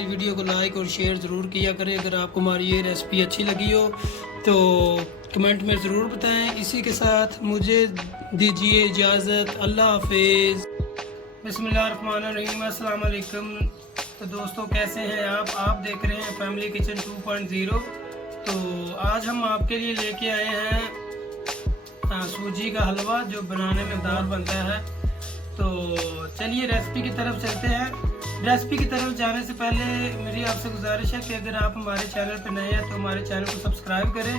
हमारी वीडियो को लाइक और शेयर ज़रूर किया करें। अगर आपको हमारी ये रेसिपी अच्छी लगी हो तो कमेंट में ज़रूर बताएं। इसी के साथ मुझे दीजिए इजाज़त। अल्लाह हाफिज़। बिस्मिल्लाहिर्रहमानिर्रहीम। अस्सलाम वालेकुम। तो दोस्तों कैसे हैं आप देख रहे हैं फैमिली किचन 2.0। तो आज हम आपके लिए लेके आए हैं सूजी का हलवा जो बनाने में दार बनता है। तो चलिए रेसिपी की तरफ चलते हैं। रेसिपी की तरफ जाने से पहले मेरी आपसे गुजारिश है कि अगर आप हमारे चैनल पर नए हैं तो हमारे चैनल को सब्सक्राइब करें,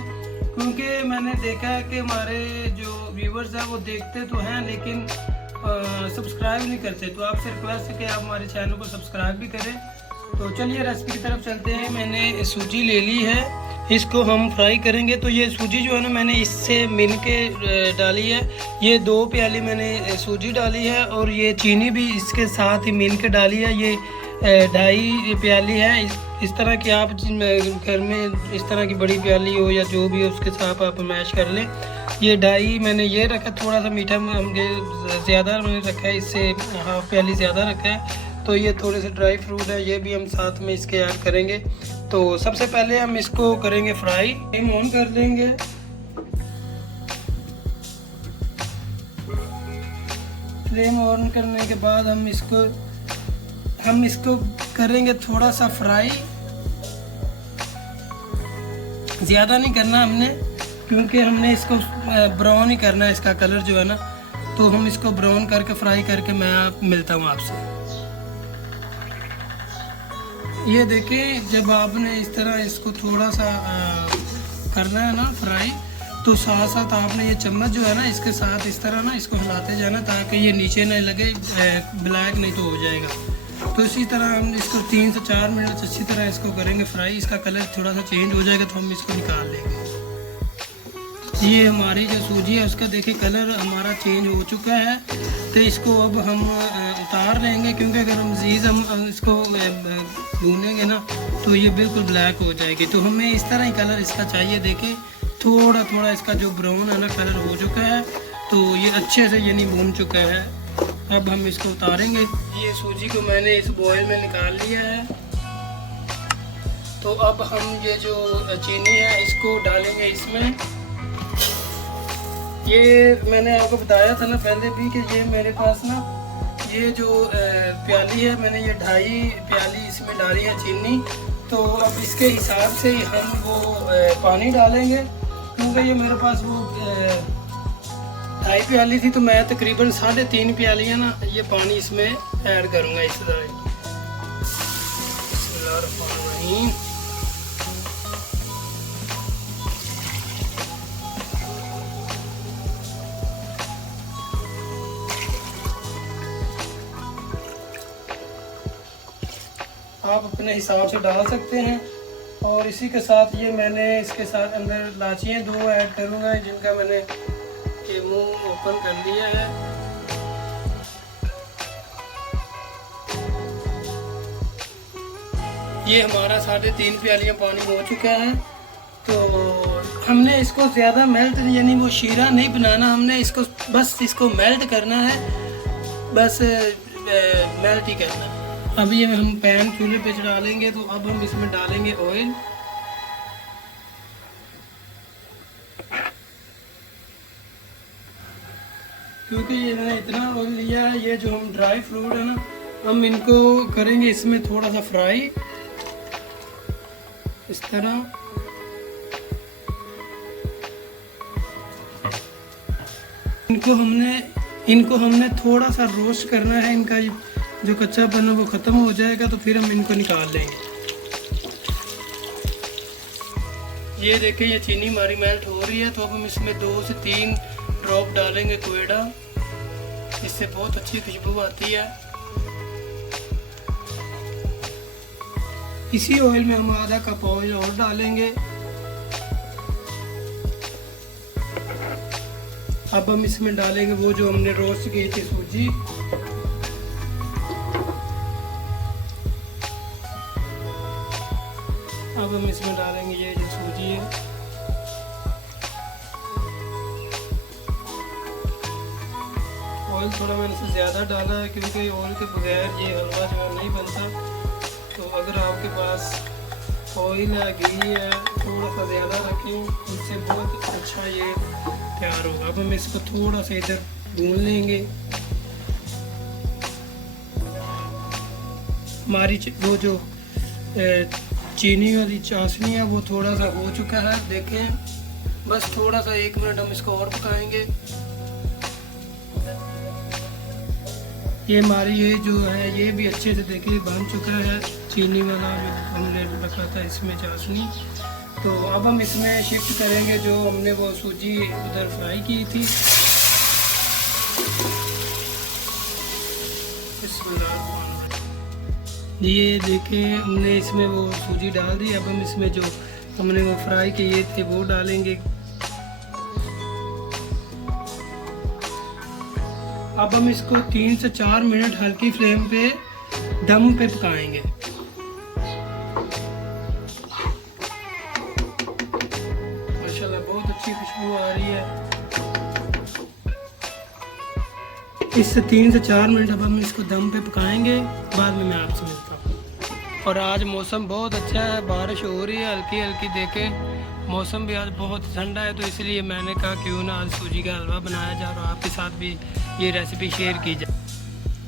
क्योंकि मैंने देखा है कि हमारे जो व्यूवर्स हैं वो देखते तो हैं लेकिन सब्सक्राइब नहीं करते। तो आपसे रिक्वेस्ट है कि आप हमारे चैनल को सब्सक्राइब भी करें। तो चलिए रेसिपी की तरफ चलते हैं। मैंने सूजी ले ली है, इसको हम फ्राई करेंगे। तो ये सूजी जो है ना मैंने इससे मिन के डाली है। ये 2 प्याली मैंने सूजी डाली है और ये चीनी भी इसके साथ ही मिन के डाली है। ये 2.5 प्याली है। इस तरह की आप घर में इस तरह की बड़ी प्याली हो या जो भी हो उसके साथ आप मैश कर लें। ये 2.5 मैंने ये रखा, थोड़ा सा मीठा हमने ज़्यादा मैंने रखा है, इससे हाफ प्याली ज़्यादा रखा है। तो ये थोड़े से ड्राई फ्रूट है, ये भी हम साथ में इसके ऐड करेंगे। तो सबसे पहले हम इसको करेंगे फ्राई। फ्लेम ऑन कर लेंगे। फ्लेम ऑन करने के बाद हम इसको करेंगे थोड़ा सा फ्राई। ज़्यादा नहीं करना हमने, क्योंकि हमने इसको ब्राउन ही करना है, इसका कलर जो है ना। तो हम इसको ब्राउन करके फ्राई करके मैं मिलता हूँ आपसे। ये देखें, जब आपने इस तरह इसको थोड़ा सा करना है ना फ्राई, तो साथ साथ आपने ये चम्मच जो है ना इसके साथ इस तरह ना इसको हिलाते जाना ताकि ये नीचे नहीं लगे, ब्लैक नहीं तो हो जाएगा। तो इसी तरह हम इसको 3 से 4 मिनट अच्छी तरह इसको करेंगे फ्राई। इसका कलर थोड़ा सा चेंज हो जाएगा तो हम इसको निकाल लेंगे। ये हमारी जो सूजी है उसका देखिए कलर हमारा चेंज हो चुका है। तो इसको अब हम उतार लेंगे, क्योंकि अगर हम हम इसको भूनेंगे ना तो ये बिल्कुल ब्लैक हो जाएगी। तो हमें इस तरह ही कलर इसका चाहिए। देखिए थोड़ा थोड़ा इसका जो ब्राउन है ना कलर हो चुका है, तो ये अच्छे से यानी भून चुका है। अब हम इसको उतारेंगे। ये सूजी को मैंने इस बॉयल में निकाल लिया है। तो अब हम ये जो चीनी है इसको डालेंगे इसमें। ये मैंने आपको बताया था ना पहले भी कि ये मेरे पास ना ये जो प्याली है मैंने ये 2.5 प्याली इसमें डाली है चीनी। तो अब इसके हिसाब से ही हम वो पानी डालेंगे, क्योंकि ये मेरे पास वो 2.5 प्याली थी, तो मैं तकरीबन 3.5 प्यालियाँ ना ये पानी इसमें ऐड करूँगा इस तरह। बिस्मिल्लाहिर्रहमानिर्रहीम। आप अपने हिसाब से डाल सकते हैं। और इसी के साथ ये मैंने इसके साथ अंदर इलायचियाँ 2 ऐड करूँगा, जिनका मैंने ये मुंह ओपन कर लिया है। ये हमारा 3.5 प्यालियाँ पानी हो चुका है। तो हमने इसको ज़्यादा मेल्ट यानी वो शीरा नहीं बनाना, हमने इसको बस इसको मेल्ट करना है, बस मेल्ट ही करना है। अब ये हम पैन चूल्हे पे चढ़ा लेंगे। तो अब हम इसमें डालेंगे ऑयल। क्योंकि ये मैंने इतना ऑयल लिया है, ये जो हम ड्राई फ्रूट है ना हम इनको करेंगे इसमें थोड़ा सा फ्राई इस तरह। इनको हमने थोड़ा सा रोस्ट करना है। इनका जो कच्चापन है वो ख़त्म हो जाएगा तो फिर हम इनको निकाल लेंगे। ये देखिए ये चीनी हमारी मेल्ट हो रही है। तो अब हम इसमें 2 से 3 ड्रॉप डालेंगे कोयडा, इससे बहुत अच्छी खुशबू आती है। इसी ऑयल में हम आधा कप ऑयल और डालेंगे। अब हम इसमें डालेंगे वो जो हमने रोस्ट की थी सूजी। अब हम इसमें डालेंगे ये जो सूजी है। ऑयल थोड़ा मैंने इससे ज़्यादा डाला है, क्योंकि ऑयल के बगैर ये हलवा जो है नहीं बनता। तो अगर आपके पास ऑयल है, घी है, थोड़ा सा ज़्यादा रखें, इससे बहुत अच्छा ये तैयार होगा। अब हम इसको थोड़ा सा इधर भून लेंगे। हमारी वो जो चीनी वाली चाशनी है वो थोड़ा सा हो चुका है, देखें। बस थोड़ा सा 1 मिनट हम इसको और पकाएंगे। ये हमारी ये जो है ये भी अच्छे से देखिए बन चुका है, चीनी वाला जो हमने रखा था इसमें चाशनी। तो अब हम इसमें शिफ्ट करेंगे जो हमने वो सूजी उधर फ्राई की थी। ये देखें हमने इसमें वो सूजी डाल दी। अब हम इसमें जो हमने वो फ्राई किए थे वो डालेंगे। अब हम इसको 3 से 4 मिनट हल्की फ्लेम पे दम पे पकाएंगे। माशाल्लाह बहुत अच्छी खुशबू आ रही है। इससे 3 से 4 मिनट अब हम इसको दम पे पकाएंगे, बाद में मैं आपसे मिलता हूँ। और आज मौसम बहुत अच्छा है, बारिश हो रही है हल्की हल्की, देखें मौसम भी आज बहुत ठंडा है। तो इसलिए मैंने कहा क्यों ना आज सूजी का हलवा बनाया जाए और आपके साथ भी ये रेसिपी शेयर की जाए।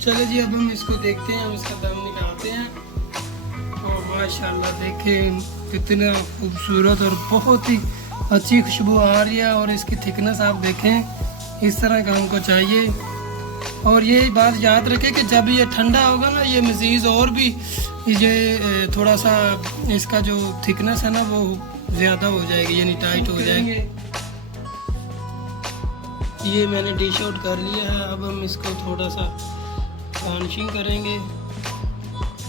चलो जी अब हम इसको देखते हैं, हम इसका दम निकालते हैं। और माशाल्लाह देखें कितना खूबसूरत और बहुत ही अच्छी खुशबू आ रही है। और इसकी थिकनेस आप देखें, इस तरह का हमको चाहिए। और ये बात याद रखें कि जब ये ठंडा होगा ना, ये मज़ीद और भी ये थोड़ा सा इसका जो थिकनेस है ना वो ज़्यादा हो जाएगी, यानी टाइट हो जाएंगे। ये मैंने डिश आउट कर लिया है। अब हम इसको थोड़ा सा गार्निशिंग करेंगे।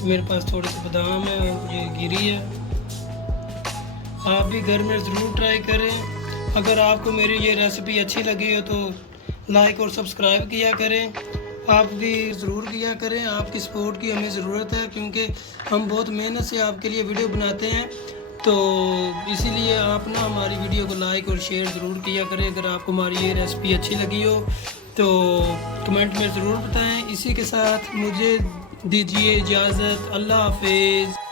मेरे पास थोड़े से बादाम है और ये गिरी है। आप भी घर में ज़रूर ट्राई करें। अगर आपको मेरी ये रेसिपी अच्छी लगी हो तो लाइक और सब्सक्राइब किया करें। आप भी ज़रूर किया करें, आपकी सपोर्ट की हमें ज़रूरत है क्योंकि हम बहुत मेहनत से आपके लिए वीडियो बनाते हैं। तो इसीलिए आप ना हमारी वीडियो को लाइक और शेयर ज़रूर किया करें। अगर आपको हमारी ये रेसिपी अच्छी लगी हो तो कमेंट में ज़रूर बताएं। इसी के साथ मुझे दीजिए इजाज़त। अल्लाह हाफिज़।